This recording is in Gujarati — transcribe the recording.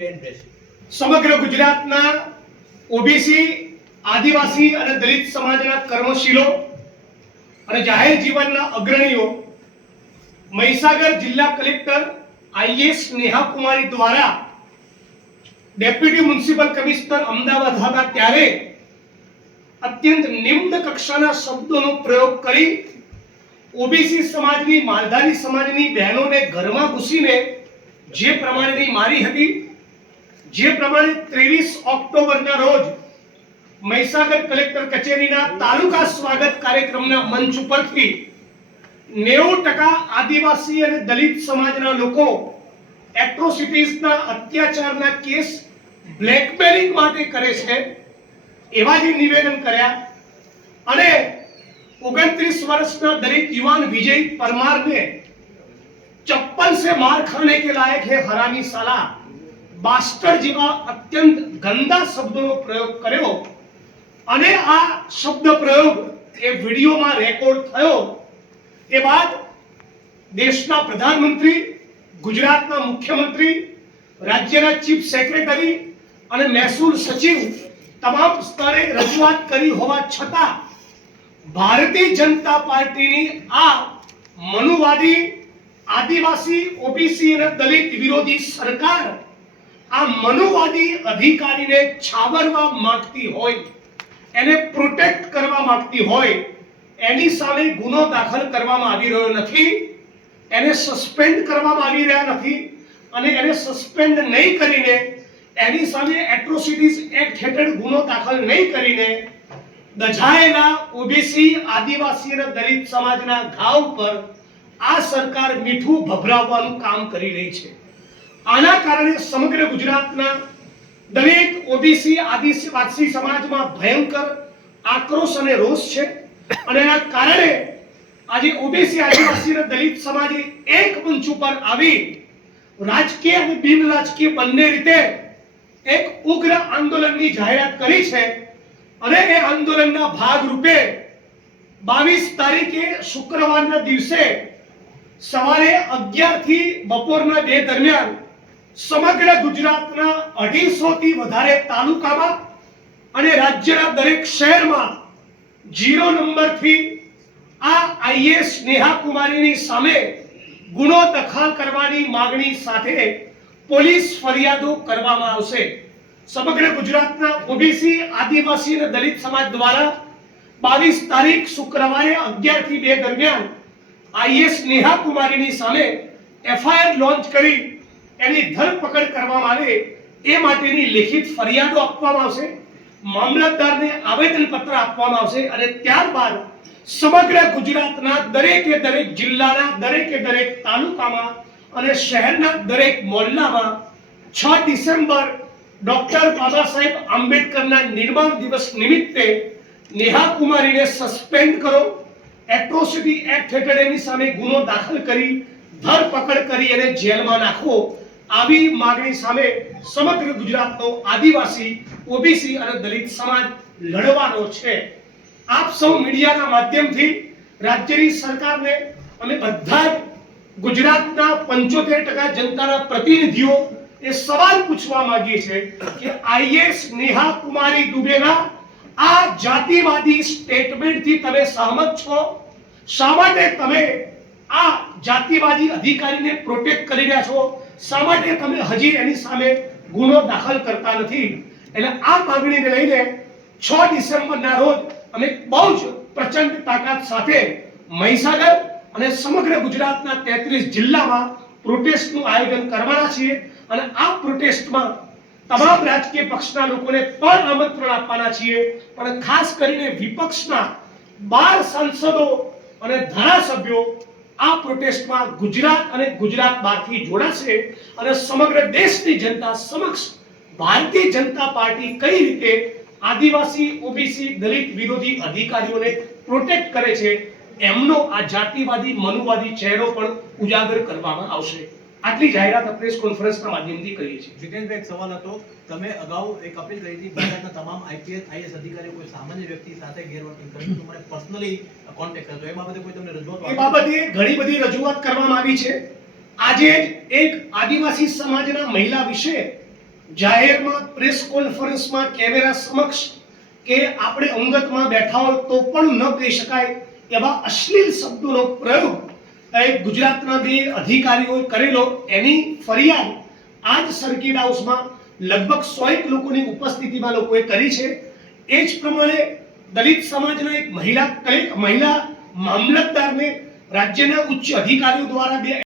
ટેન્ટ રહેશે. સમગ્ર ગુજરાતના ઓબીસી, આદિવાસી અને દલિત સમાજના કર્મશીલો અને જાહેર જીવનના અગ્રણીઓ મહીસાગર જિલ્લા કલેક્ટર આઈએસ નેહા કુમારી દ્વારા ડેપ્યુટી મ્યુનિસિપલ કમિશનર અમદાવાદ હતા ત્યારે અત્યંત નિમ્ન કક્ષાના શબ્દોનો પ્રયોગ કરી ઓબીસી સમાજની, માલધારી સમાજની બહેનોને ઘરમાં ઘૂસીને જે પ્રમાણેની મારી હતી, જે પ્રમાણે 23 ઓક્ટોબરના રોજ મહીસાગર કલેક્ટર કચેરીના તાલુકા સ્વાગત કાર્યક્રમના મંચ ઉપરથી 90% આદિવાસી અને દલિત સમાજના લોકો એટ્રોસિટીઝના, અત્યાચારના કેસ બ્લેકમેલિંગ માટે કરે છે એવા જે નિવેદન કર્યા અને 29 વર્ષના દલિત યુવાન વિજય પરમારને चप्पल से मार खाने के लायक है हरामी साला, बास्टर्ड જેવા અત્યંત ગંદા શબ્દોનો પ્રયોગ કર્યો અને આ શબ્દ પ્રયોગ એ વિડિયોમાં રેકોર્ડ થયો. એ બાદ દેશના પ્રધાનમંત્રી, ગુજરાતના મુખ્યમંત્રી, રાજ્યના ચીફ સેક્રેટરી અને મહેસૂલ સચિવ તમામ સ્તરે રજૂઆત કરી હોવા છતાં ભારતીય જનતા પાર્ટીની આ મનુવાદી, આદિવાસી, ઓબીસી અને દલિત વિરોધી સરકાર આ મનુવાદી અધિકારીને છાવરવા માંગતી હોય, એને પ્રોટેક્ટ કરવા માંગતી હોય, એની સામે ગુનો દાખલ કરવામાં આવી રહ્યો નથી, એને સસ્પેન્ડ કરવામાં આવી રહ્યા નથી અને એને સસ્પેન્ડ નહીં કરીને એની સામે એટ્રોસિટીઝ એક્ટ હેઠળ ગુનો દાખલ નહીં કરીને દઝાયેલા ઓબીસી, આદિવાસી અને દલિત સમાજના ઘાવ પર આ સરકાર મીઠું ભભરાવવાનું કામ કરી રહી છે. આના કારણે સમગ્ર ગુજરાતના દલિત, ઓબીસી, આદિવાસી સમાજમાં ભયંકર આક્રોશ અને રોષ છે અને એના કારણે આજે ઓબીસી, આદિવાસી અને દલિત સમાજે એક મંચ ઉપર આવી રાજકીય અને બિન રાજકીય બંને રીતે એક ઉગ્ર આંદોલનની જાહેરાત કરી છે અને એ આંદોલનના ભાગ રૂપે 22 તારીખે શુક્રવારના દિવસે સવારે 11 થી બપોરના 2 દરમિયાન સમગ્ર ગુજરાતના 250 થી વધારે તાલુકામાં અને રાજ્યના દરેક શહેરમાં 0 નંબરથી આ આઈએસ નેહા કુમારીની સામે ગુનો દાખલ કરવાની માંગણી સાથે પોલીસ ફરિયાદો કરવામાં આવશે. સમગ્ર ગુજરાતના ઓબીસી, આદિવાસી અને દલિત સમાજ દ્વારા 22 તારીખ શુક્રવારે 11 થી 2 દરમિયાન આઈએસ નેહા કુમારીની સામે એફઆઈઆર લોન્ચ કરી એની ધરપકડ કરવામાં આવે એ માટેની લેખિત ફરિયાદો આપવામાં આવશે, મામલતદારને આવેદનપત્ર આપવામાં આવશે અને ત્યારબાદ સમગ્ર ગુજરાતના દરેકે દરેક જિલ્લાના દરેકે દરેક તાલુકામાં અને શહેરના દરેક મોહલ્લામાં 6 ડિસેમ્બર ડોક્ટર બાબા સાહેબ આંબેડકરના નિર્માણ દિવસ નિમિત્તે નેહા કુમારીને સસ્પેન્ડ કરો, એટ્રોસિટી એક્ટ હેઠળ એની સામે ગુનો દાખલ કરી ધરપકડ કરી અને જેલમાં નાખવો, આવી માંગણી સામે સમગ્ર ગુજરાતનો આદિવાસી, ઓબીસી અને દલિત સમાજ લડવાનો છે. આપ સૌ મીડિયાના માધ્યમથી રાજ્યની સરકારને અમે બધા જ ગુજરાતના 75% જનતાના પ્રતિનિધિઓ એ સવાલ પૂછવા માંગીએ છીએ કે આઈએસ નેહા કુમારી દુબેના આ જાતિવાદી સ્ટેટમેન્ટથી તમે સહમત છો? શા માટે તમે આ જાતિવાદી અધિકારીને પ્રોટેક્ટ કરી રહ્યા છો? શા માટે તમે હજી એની સામે ગુનો દાખલ કરતા નથી? એટલે આ માંગણીને લઈને 6 ડિસેમ્બરના રોજ અમે બહુ જ પ્રચંડ તાકાત સાથે મહીસાગર અને સમગ્ર ગુજરાતના 33 જિલ્લામાં પ્રોટેસ્ટનું આયોજન કરવાના છીએ અને આ પ્રોટેસ્ટમાં તમામ રાજકીય પક્ષના લોકોને પણ આમંત્રણ આપવાના છીએ, પણ ખાસ કરીને વિપક્ષના 12 સાંસદો અને ધારાસભ્યો આ પ્રોટેસ્ટમાં ગુજરાત અને ગુજરાત બહારથી જોડાશે અને સમગ્ર દેશની જનતા સમક્ષ ભારતીય જનતા પાર્ટી કઈ રીતે આદિવાસી, ઓબીસી, દલિત વિરોધી અધિકારીઓને પ્રોટેક્ટ કરે છે એમનો આ જાતિવાદી, મનુવાદી ચહેરો પણ ઉજાગર કરવામાં આવશે. આટલી જાહેરાત પ્રેસ કોન્ફરન્સના માધ્યમથી કરીએ છીએ. જીતેન્દ્રભાઈ, એક સવાલ હતો, તમે અગાઉ એક અપીલ કરી હતી ગુજરાતના તમામ આઈએસ અધિકારીઓ કોઈ સામાન્ય વ્યક્તિ સાથે ગેરવર્તન કર્યું તો મને પર્સનલી કોન્ટેક્ટ કરજો, એ બાબતે કોઈ તમને રજૂઆત? એ બાબતે ઘણી બધી રજૂઆત કરવામાં આવી છે. આજે એક આદિવાસી સમાજના મહિલા વિશે જાહેરમાં પ્રેસ કોન્ફરન્સમાં કેમેરા સમક્ષ કે આપણે અંગતમાં બેઠા હોય તો પણ ન કહી શકાય એવા અશ્લીલ શબ્દોનો પ્રયોગ ગુજરાતના બે અધિકારીઓએ કરેલો, એની ફરિયાદ આજ સર્કિટ હાઉસમાં લગભગ 100 લોકોની ઉપસ્થિતિમાં લોકોએ કરી છે. એ જ પ્રમાણે દલિત સમાજના એક મહિલા મામલતદારને રાજ્યના ઉચ્ચ અધિકારીઓ દ્વારા બે